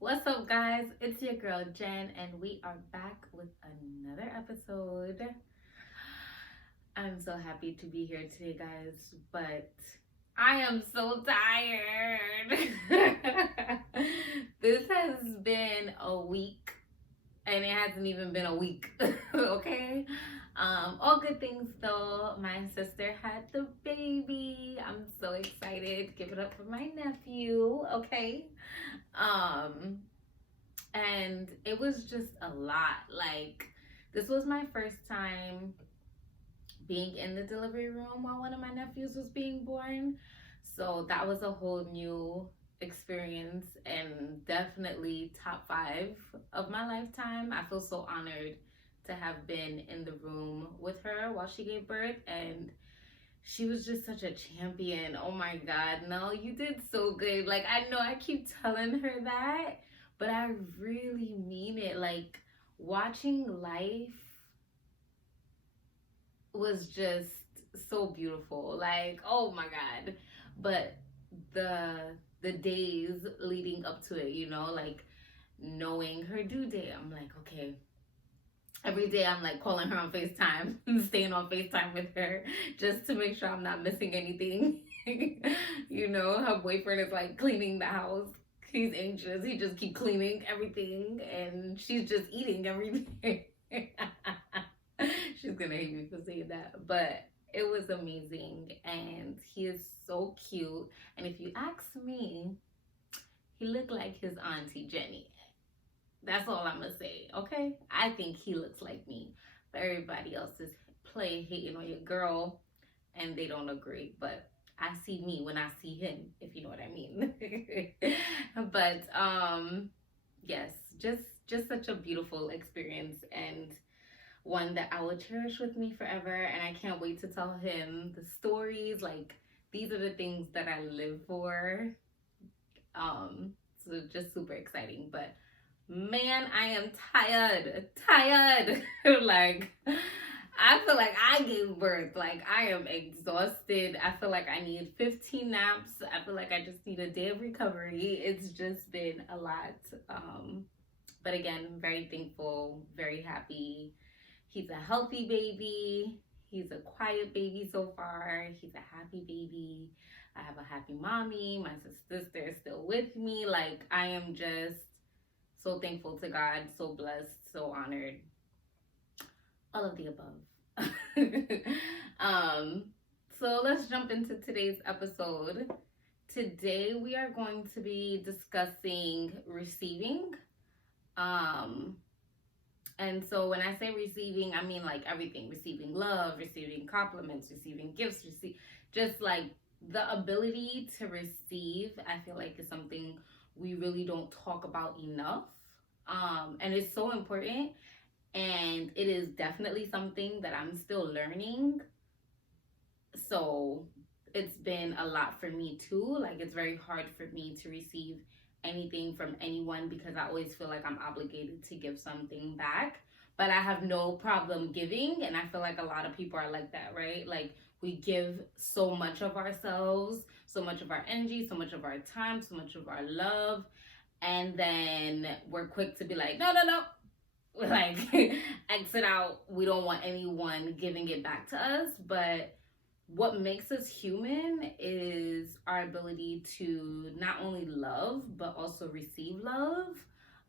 What's up, guys? It's your girl Jen, and we are back with another episode. I'm so happy to be here today, guys, but I am so tired. This has been a week, and it hasn't even been a week, okay? All good things though. My sister had the baby. I'm so excited. Give it up for my nephew, okay? Um, and it was just a lot. Like, this was my first time being in the delivery room while one of my nephews was being born. So that was a whole new experience and definitely top 5 of my lifetime. I feel so honored to have been in the room with her while she gave birth, and she was just such a champion. Oh my God, no, you did so good. Like, I know I keep telling her that, but I really mean it. Like, watching life was just so beautiful. Like, oh my God. But the days leading up to it, like knowing her due date, I'm like, okay, every day I'm like calling her on FaceTime and staying on FaceTime with her just to make sure I'm not missing anything. Her boyfriend is like cleaning the house. He's anxious. He just keep cleaning everything and she's just eating everything. She's gonna hate me for saying that. But it was amazing and he is so cute. And if you ask me, he looked like his auntie Jenny. That's all I'm gonna say, okay? I think he looks like me. But everybody else is hating on your girl and they don't agree. But I see me when I see him, if you know what I mean. But yes, just such a beautiful experience and one that I will cherish with me forever. And I can't wait to tell him the stories. Like, these are the things that I live for. So just super exciting. But man, I am tired. Like, I feel like I gave birth. Like, I am exhausted. I feel like I need 15 naps. I feel like I just need a day of recovery. It's just been a lot. But again, very thankful, very happy. He's a healthy baby. He's a quiet baby so far. He's a happy baby. I have a happy mommy. My sister is still with me. Like, I am just so thankful to God, so blessed, so honored. All of the above. So let's jump into today's episode. Today we are going to be discussing receiving. And so when I say receiving, I mean like everything. Receiving love, receiving compliments, receiving gifts, just like the ability to receive, I feel like is something we really don't talk about enough. And it's so important. And it is definitely something that I'm still learning. So it's been a lot for me too. Like, it's very hard for me to receive anything from anyone because I always feel like I'm obligated to give something back. But I have no problem giving, and I feel like a lot of people are like that, right? Like, we give so much of ourselves, so much of our energy, so much of our time, so much of our love, and then we're quick to be like, no, like, exit out. We don't want anyone giving it back to us. But what makes us human is our ability to not only love but also receive love.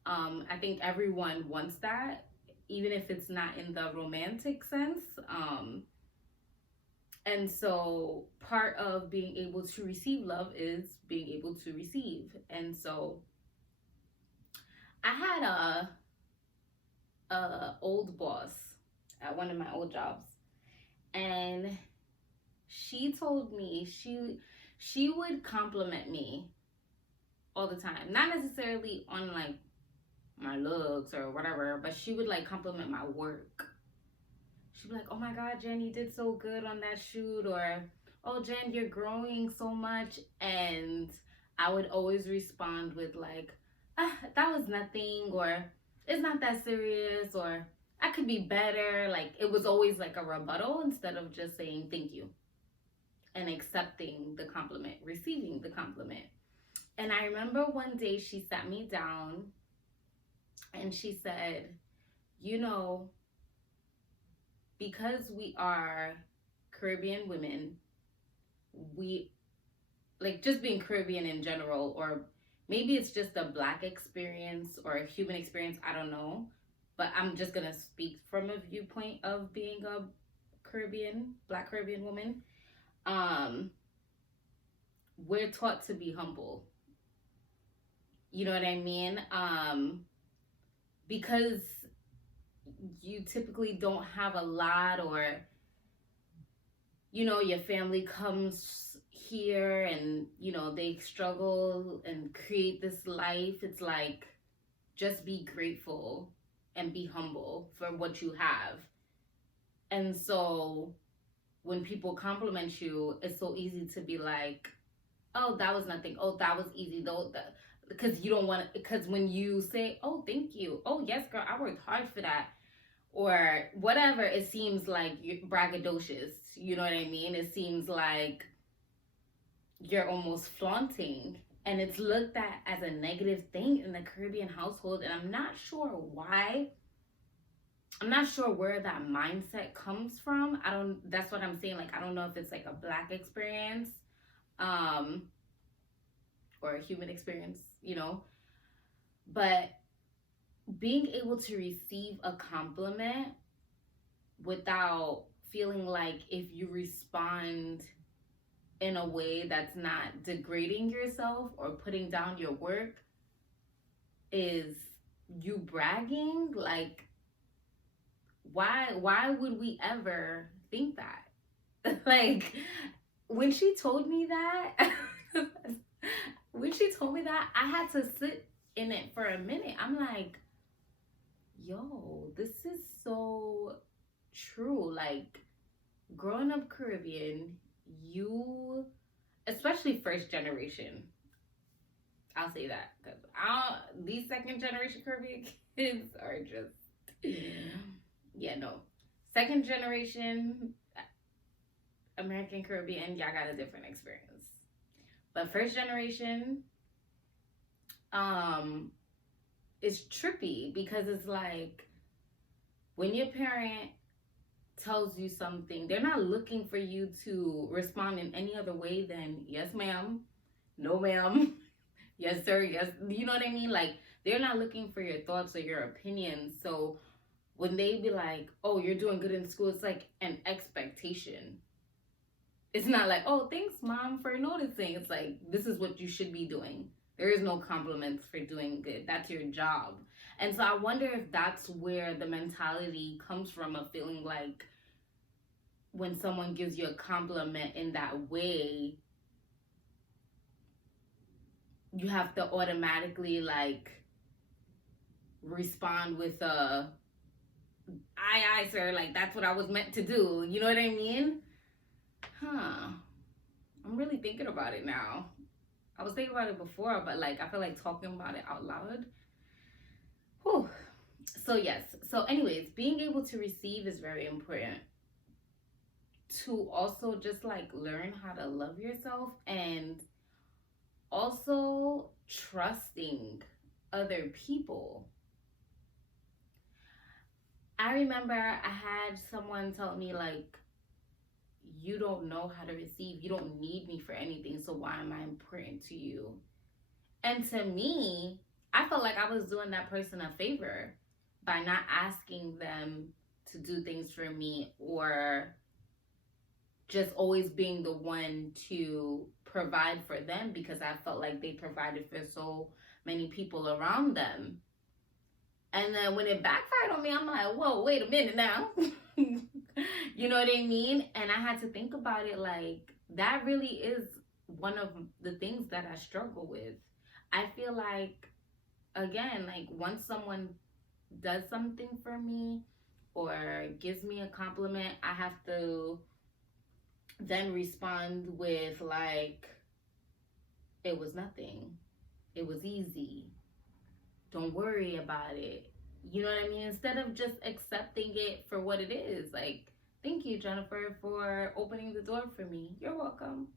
I think everyone wants that, even if it's not in the romantic sense. And so part of being able to receive love is being able to receive. And so I had a old boss at one of my old jobs, and she told me she would compliment me all the time, not necessarily on like my looks or whatever, but she would like compliment my work. She'd be like, oh my God, Jen, you did so good on that shoot, or oh Jen, you're growing so much. And I would always respond with like, that was nothing, or it's not that serious, or I could be better. Like, it was always like a rebuttal instead of just saying thank you and accepting the compliment, receiving the compliment. And I remember one day she sat me down and she said, you know, because we are Caribbean women, we like just being Caribbean in general, or maybe it's just a Black experience or a human experience, I don't know. But I'm just gonna speak from a viewpoint of being a Black Caribbean woman. Um, we're taught to be humble. You know what I mean? Because you typically don't have a lot, or your family comes here and they struggle and create this life. It's like, just be grateful and be humble for what you have. And so when people compliment you, it's so easy to be like, oh, that was nothing, oh, that was easy, though, because you don't want to, because when you say, oh, thank you, oh, yes, girl, I worked hard for that, or whatever, it seems like you're braggadocious. You know what I mean? It seems like you're almost flaunting, and it's looked at as a negative thing in the Caribbean household. And I'm not sure why. I'm not sure where that mindset comes from. That's what I'm saying. Like, I don't know if it's like a Black experience, or a human experience, but being able to receive a compliment without feeling like, if you respond in a way that's not degrading yourself or putting down your work, is you bragging. Like, why would we ever think that? Like, when she told me that I had to sit in it for a minute. I'm like, yo, this is so true. Like, growing up Caribbean, you, especially first generation, I'll say that, because these second generation Caribbean kids are just, yeah, no. Second generation American Caribbean, y'all got a different experience. But first generation, it's trippy, because it's like, when your parent tells you something, they're not looking for you to respond in any other way than yes ma'am, no ma'am, yes sir, yes, you know what I mean? Like, they're not looking for your thoughts or your opinions. So when they be like, oh, you're doing good in school, it's like an expectation. It's not like, oh, thanks mom for noticing. It's like, this is what you should be doing. There is no compliments for doing good. That's your job. And so I wonder if that's where the mentality comes from, of feeling like when someone gives you a compliment in that way, you have to automatically like respond with a aye sir, like that's what I was meant to do. You know what I mean? I'm really thinking about it now. I was thinking about it before, but like, I feel like talking about it out loud. Whew. So yes. So anyways, being able to receive is very important. To also just like learn how to love yourself, and also trusting other people. I remember I had someone tell me, like, you don't know how to receive. You don't need me for anything, so why am I important to you? And to me, I felt like I was doing that person a favor by not asking them to do things for me, or just always being the one to provide for them, because I felt like they provided for so many people around them. And then when it backfired on me, I'm like, whoa, wait a minute now. You know what I mean? And I had to think about it, like, that really is one of the things that I struggle with. I feel like, again, like, once someone does something for me or gives me a compliment, I have to then respond with, like, it was nothing. It was easy. Don't worry about it. You know what I mean? Instead of just accepting it for what it is. Like, thank you, Jennifer, for opening the door for me. You're welcome.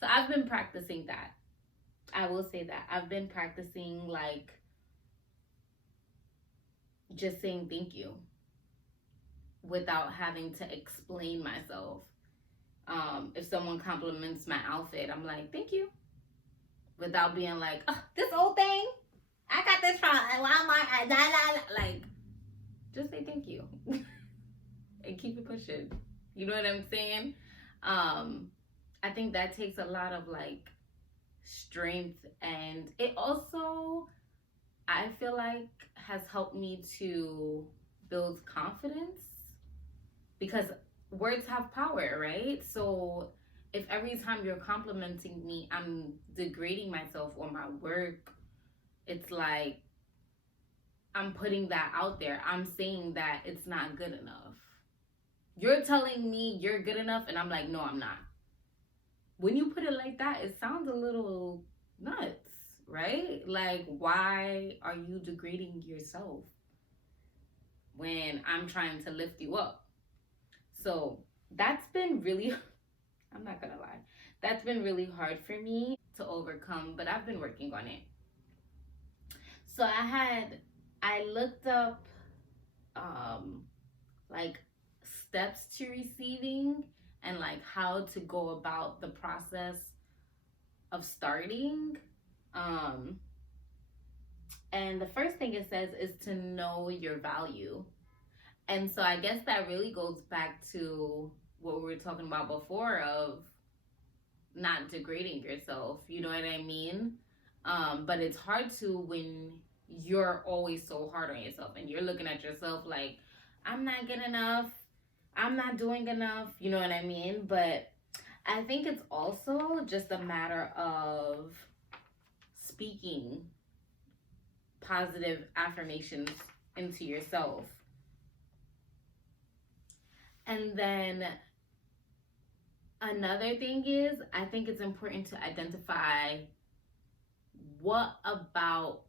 So I've been practicing that. I will say that I've been practicing like just saying thank you without having to explain myself. If someone compliments my outfit, I'm like, thank you, without being like, oh, this old thing, I got this from Walmart. Like, just say thank you and keep it pushing. You know what I'm saying? I think that takes a lot of like strength, and it also, I feel like, has helped me to build confidence, because words have power, right? So if every time you're complimenting me, I'm degrading myself or my work, it's like I'm putting that out there. I'm saying that it's not good enough. You're telling me you're good enough, and I'm like, no, I'm not. When you put it like that, it sounds a little nuts, right? Like, why are you degrading yourself when I'm trying to lift you up? So that's been really, I'm not gonna lie, that's been really hard for me to overcome, but I've been working on it. So I looked up um, like steps to receiving and like how to go about the process of starting. Um, and the first thing it says is to know your value. And so I guess that really goes back to what we were talking about before of not degrading yourself. You know what I mean? But it's hard to when you're always so hard on yourself and you're looking at yourself like, I'm not good enough. I'm not doing enough. You know what I mean? But I think it's also just a matter of speaking positive affirmations into yourself. And then another thing is, I think it's important to identify what about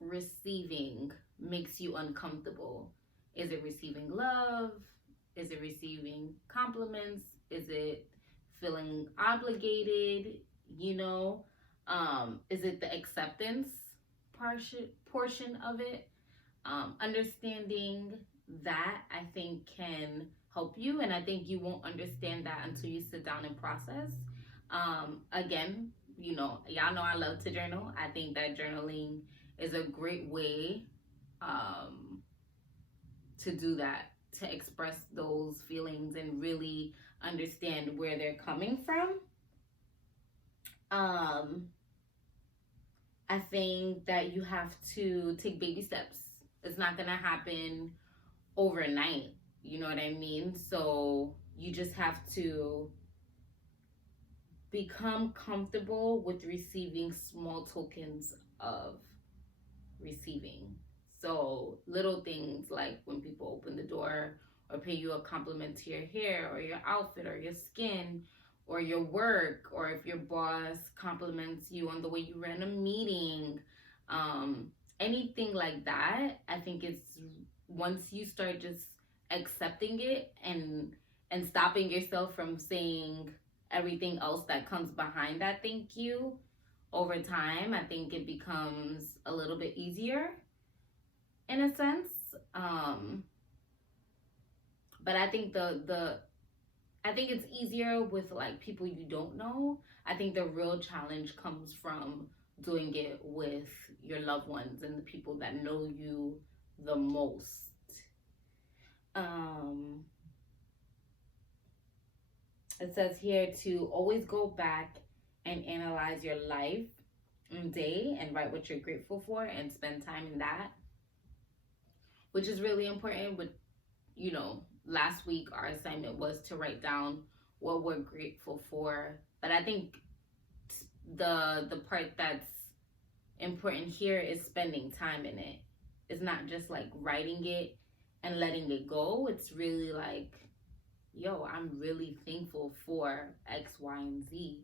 receiving makes you uncomfortable. Is it receiving love? Is it receiving compliments? Is it feeling obligated? You know, is it the acceptance portion of it? Understanding that, I think, can help you, and I think you won't understand that until you sit down and process. Again, you know, y'all know I love to journal. I think that journaling is a great way to do that, to express those feelings and really understand where they're coming from. I think that you have to take baby steps. It's not gonna happen overnight. You know what I mean? So you just have to become comfortable with receiving small tokens of receiving. So little things like when people open the door or pay you a compliment to your hair or your outfit or your skin or your work, or if your boss compliments you on the way you ran a meeting, anything like that. I think it's once you start just accepting it and stopping yourself from saying everything else that comes behind that thank you, over time, I think it becomes a little bit easier in a sense. But I think I think it's easier with like people you don't know. I think the real challenge comes from doing it with your loved ones and the people that know you the most. Um, it says here to always go back and analyze your life and day and write what you're grateful for and spend time in that, which is really important. With, you know, last week our assignment was to write down what we're grateful for, but I think the part that's important here is spending time in it. It's not just like writing it and letting it go. It's really like, yo, I'm really thankful for X, Y, and Z,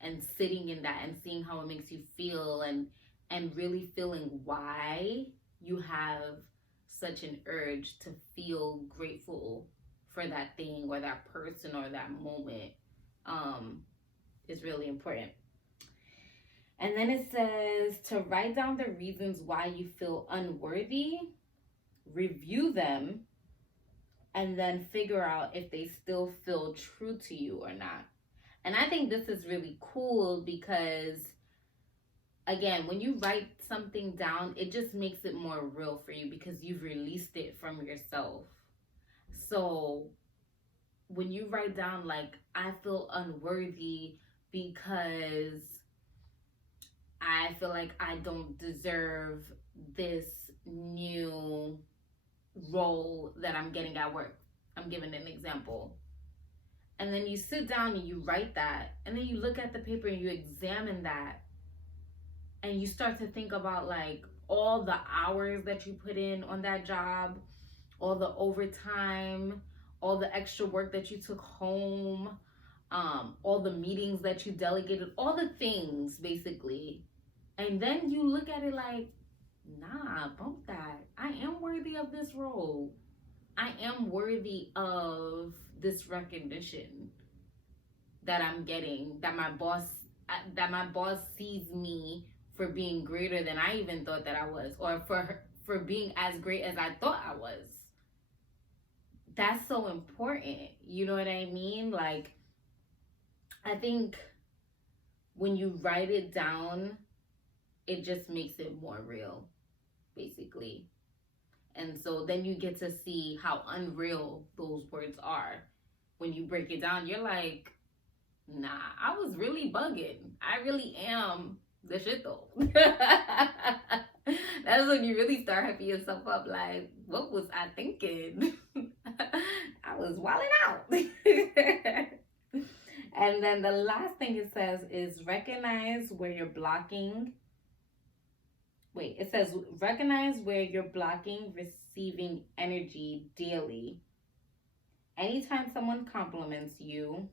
and sitting in that and seeing how it makes you feel, and really feeling why you have such an urge to feel grateful for that thing or that person or that moment, is really important. And then it says to write down the reasons why you feel unworthy, review them, and then figure out if they still feel true to you or not. And I think this is really cool because, again, when you write something down, it just makes it more real for you because you've released it from yourself. So when you write down, like, I feel unworthy because I feel like I don't deserve this new role that I'm getting at work. I'm giving an example. And then you sit down and you write that, and then you look at the paper and you examine that, and you start to think about like all the hours that you put in on that job, all the overtime, all the extra work that you took home, all the meetings that you delegated, all the things basically. And then you look at it like, nah, bump that. I am worthy of this role. I am worthy of this recognition that I'm getting, that my boss sees me for being greater than I even thought that I was, or for being as great as I thought I was. That's so important. You know what I mean? Like, I think when you write it down, it just makes it more real, basically. And so then you get to see how unreal those words are. When you break it down, you're like, nah, I was really bugging. I really am the shit though. That's when you really start hyping yourself up. Like, what was I thinking? I was wilding out. And then the last thing it says is recognize where you're blocking. Wait, it says recognize where you're blocking receiving energy daily. Anytime someone compliments you,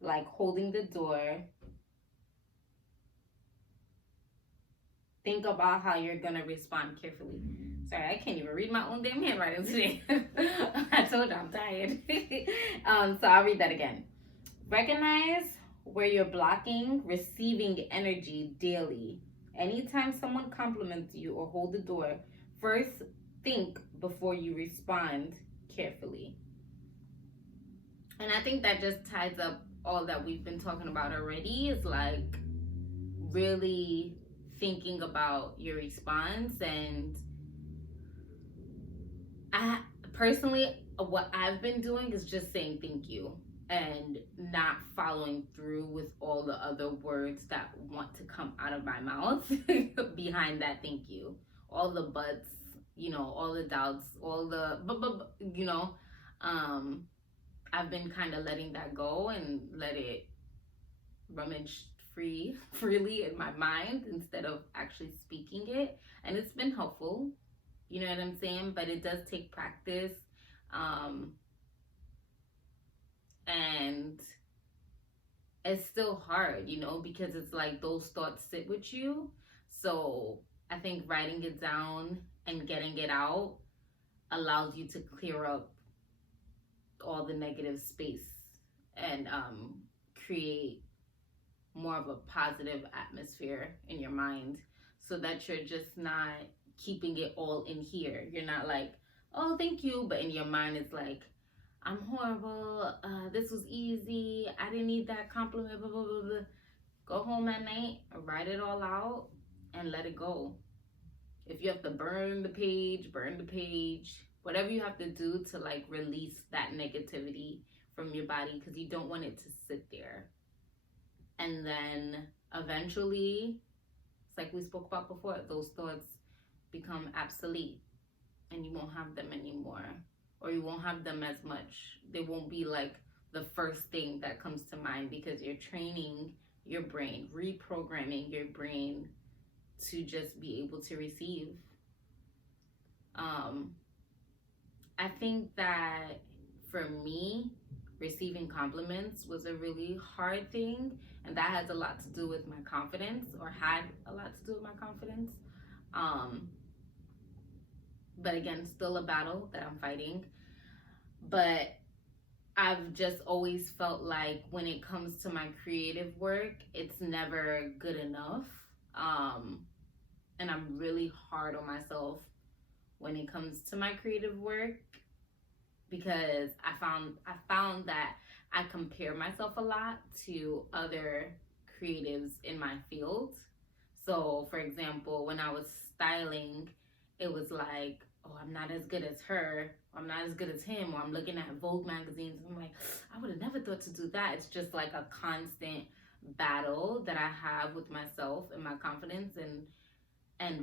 like holding the door, think about how you're gonna respond carefully. Sorry, I can't even read my own damn handwriting today. I told you I'm tired. So I'll read that again. Recognize where you're blocking receiving energy daily. Anytime someone compliments you or hold the door, first think before you respond carefully. And I think that just ties up all that we've been talking about already, is like really thinking about your response. And I personally, what I've been doing is just saying thank you and not following through with all the other words that want to come out of my mouth behind that thank you. All the buts, all the doubts, all the I've been kind of letting that go and let it rummage freely in my mind instead of actually speaking it. And it's been helpful, you know what I'm saying? But it does take practice. And it's still hard, because it's like those thoughts sit with you. So I think writing it down and getting it out allows you to clear up all the negative space and create more of a positive atmosphere in your mind, so that you're just not keeping it all in here. You're not like, oh, thank you, but in your mind it's like, I'm horrible, this was easy, I didn't need that compliment, blah, blah, blah, blah. Go home at night, write it all out, and let it go. If you have to burn the page, whatever you have to do to like release that negativity from your body, because you don't want it to sit there. And then eventually, it's like we spoke about before, those thoughts become obsolete and you won't have them anymore, or you won't have them as much. They won't be like the first thing that comes to mind, because you're training your brain, reprogramming your brain to just be able to receive. I think that for me, receiving compliments was a really hard thing, and that has a lot to do with my confidence, or had a lot to do with my confidence. But again, still a battle that I'm fighting. But I've just always felt like when it comes to my creative work, it's never good enough. Um, and I'm really hard on myself when it comes to my creative work because I found that I compare myself a lot to other creatives in my field. So, for example, when I was styling, it was like, oh, I'm not as good as her, or I'm not as good as him, or I'm looking at Vogue magazines and I'm like, I would have never thought to do that. It's just like a constant battle that I have with myself and my confidence and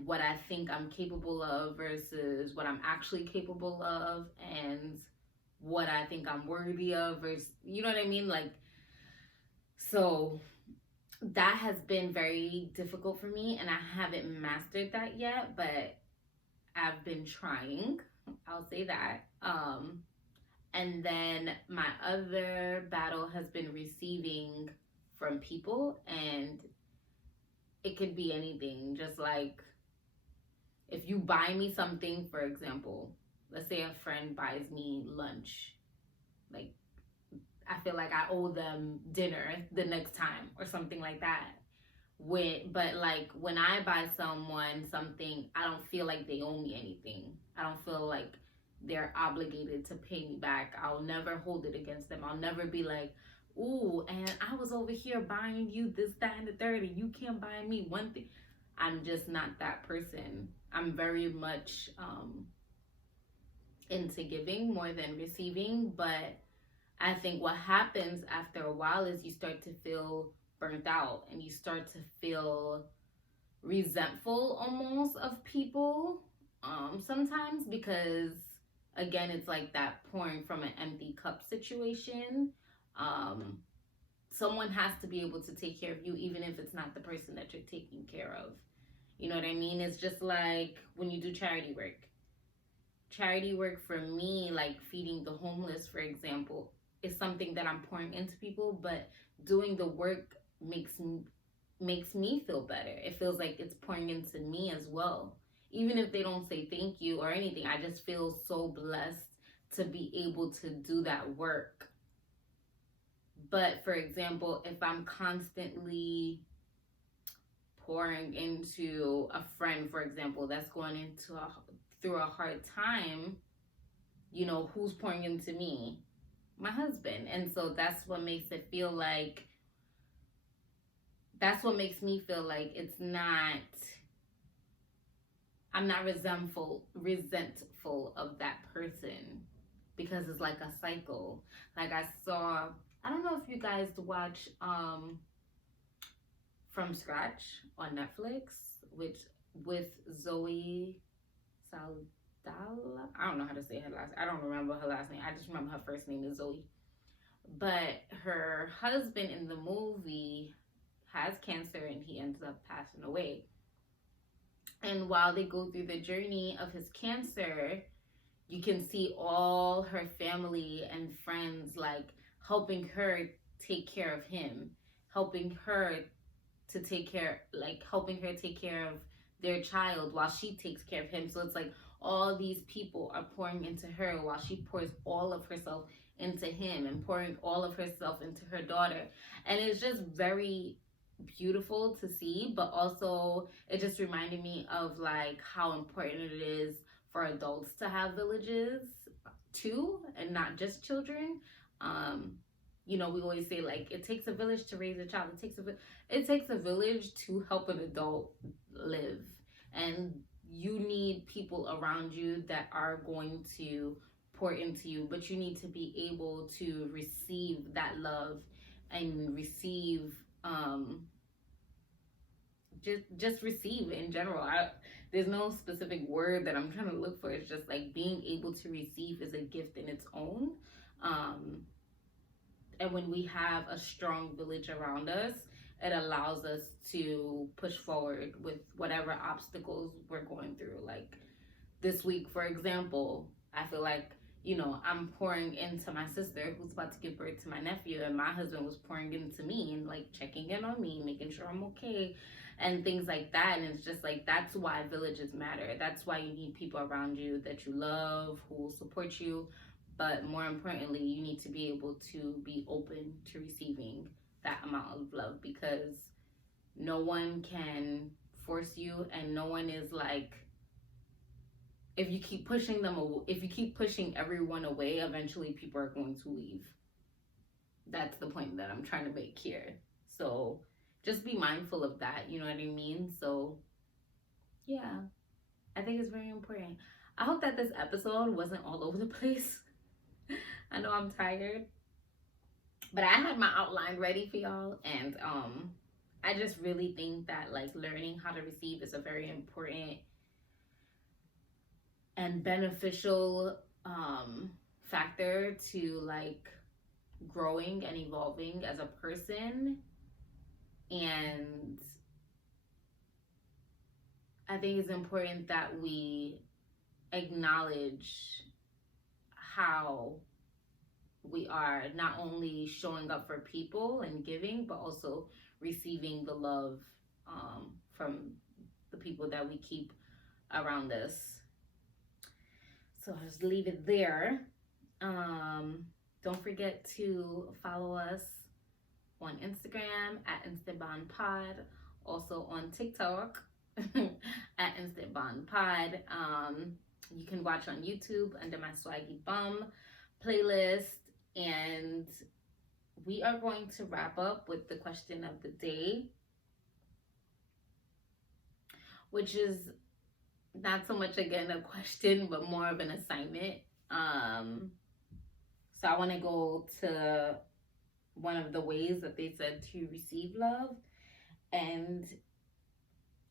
what I think I'm capable of versus what I'm actually capable of and what I think I'm worthy of versus, you know what I mean? Like, so that has been very difficult for me and I haven't mastered that yet, but I've been trying. I'll say that. And then my other battle has been receiving from people, and it could be anything. Just like if you buy me something, for example, let's say a friend buys me lunch, like I feel like I owe them dinner the next time or something like that. But like when I buy someone something, I don't feel like they owe me anything. I don't feel like they're obligated to pay me back. I'll never hold it against them. I'll never be like, ooh, and I was over here buying you this, that, and the third, and you can't buy me one thing. I'm just not that person. I'm very much into giving more than receiving, but I think what happens after a while is you start to feel burnt out and you start to feel resentful almost of people sometimes because again it's like that pouring from an empty cup situation. um, Someone has to be able to take care of you even if it's not the person that you're taking care of. You know what I mean? It's just like when you do charity work for me, like feeding the homeless, for example, is something that I'm pouring into people, but doing the work makes me feel better. It feels like it's pouring into me as well. Even if they don't say thank you or anything, I just feel so blessed to be able to do that work. But for example, if I'm constantly pouring into a friend, for example, that's going through a hard time, who's pouring into me? My husband. And so that's what makes me feel like it's not I'm not resentful of that person because it's like a cycle. Like I don't know if you guys watch From Scratch on Netflix, which with Zoe Saldana. I don't know how to say her last. I don't remember her last name. I just remember her first name is Zoe. But her husband in the movie has cancer and he ends up passing away. And while they go through the journey of his cancer, you can see all her family and friends like helping her take care of him, helping her helping her take care of their child while she takes care of him. So it's like all these people are pouring into her while she pours all of herself into him and pouring all of herself into her daughter. And it's just very beautiful to see, but also it just reminded me of like how important it is for adults to have villages too and not just children. um we always say like it takes a village to raise a child. It takes a village to help an adult live, and you need people around you that are going to pour into you, but you need to be able to receive that love and receive just receive in general. There's no specific word that I'm trying to look for. It's just like being able to receive is a gift in its own. um and when we have a strong village around us, it allows us to push forward with whatever obstacles we're going through. Like this week, for example, I feel like, I'm pouring into my sister who's about to give birth to my nephew, and my husband was pouring into me and like checking in on me, making sure I'm okay, and things like that. And it's just like that's why villages matter. That's why you need people around you that you love who will support you, But more importantly, you need to be able to be open to receiving that amount of love, because no one can force you, and no one is like, if you keep pushing them, if you keep pushing everyone away, eventually people are going to leave. That's the point that I'm trying to make here. So just be mindful of that, you know what I mean? So yeah, I think it's very important. I hope that this episode wasn't all over the place. I know I'm tired, but I had my outline ready for y'all, and I just really think that like learning how to receive is a very important and beneficial factor to like growing and evolving as a person. And I think it's important that we acknowledge how we are not only showing up for people and giving, but also receiving the love from the people that we keep around us. So I'll just leave it there. Don't forget to follow us on Instagram at InstantBondPod, also on TikTok at InstantBondPod. You can watch on YouTube under my TheSwaggieBum playlist. And we are going to wrap up with the question of the day, which is not so much again a question, but more of an assignment. So I want to go to one of the ways that they said to receive love, and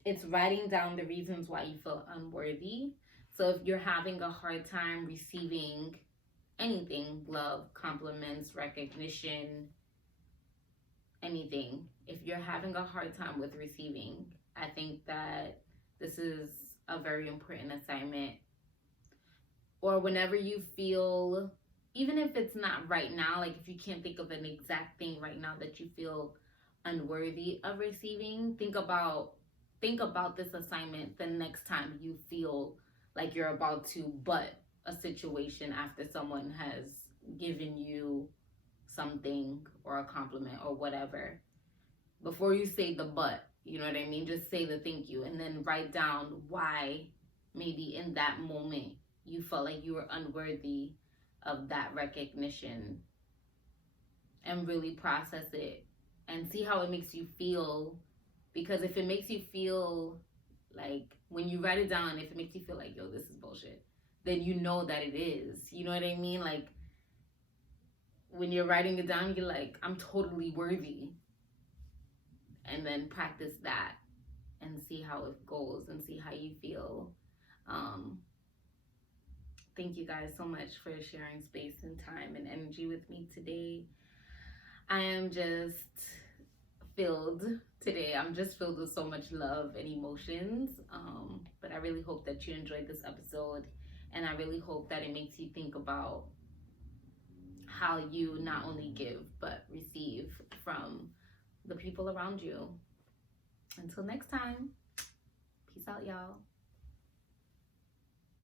it's writing down the reasons why you feel unworthy. So if you're having a hard time receiving anything, love, compliments, recognition, anything, if you're having a hard time with receiving, I think that this is a very important assignment. Or whenever you feel, even if it's not right now, like if you can't think of an exact thing right now that you feel unworthy of receiving, think about this assignment the next time you feel like you're about to butt a situation after someone has given you something or a compliment or whatever. Before you say the but, you know what I mean? Just say the thank you, and then write down why maybe in that moment you felt like you were unworthy of that recognition, and really process it and see how it makes you feel. Because if it makes you feel like, when you write it down, if it makes you feel like, yo, this is bullshit, then you know that it is. You know what I mean? Like, when you're writing it down, you're like, I'm totally worthy. And then practice that and see how it goes and see how you feel. Thank you guys so much for sharing space and time and energy with me today. I am just filled today. I'm just filled with so much love and emotions. But I really hope that you enjoyed this episode, and I really hope that it makes you think about how you not only give but receive from the people around you. Until next time, peace out, y'all.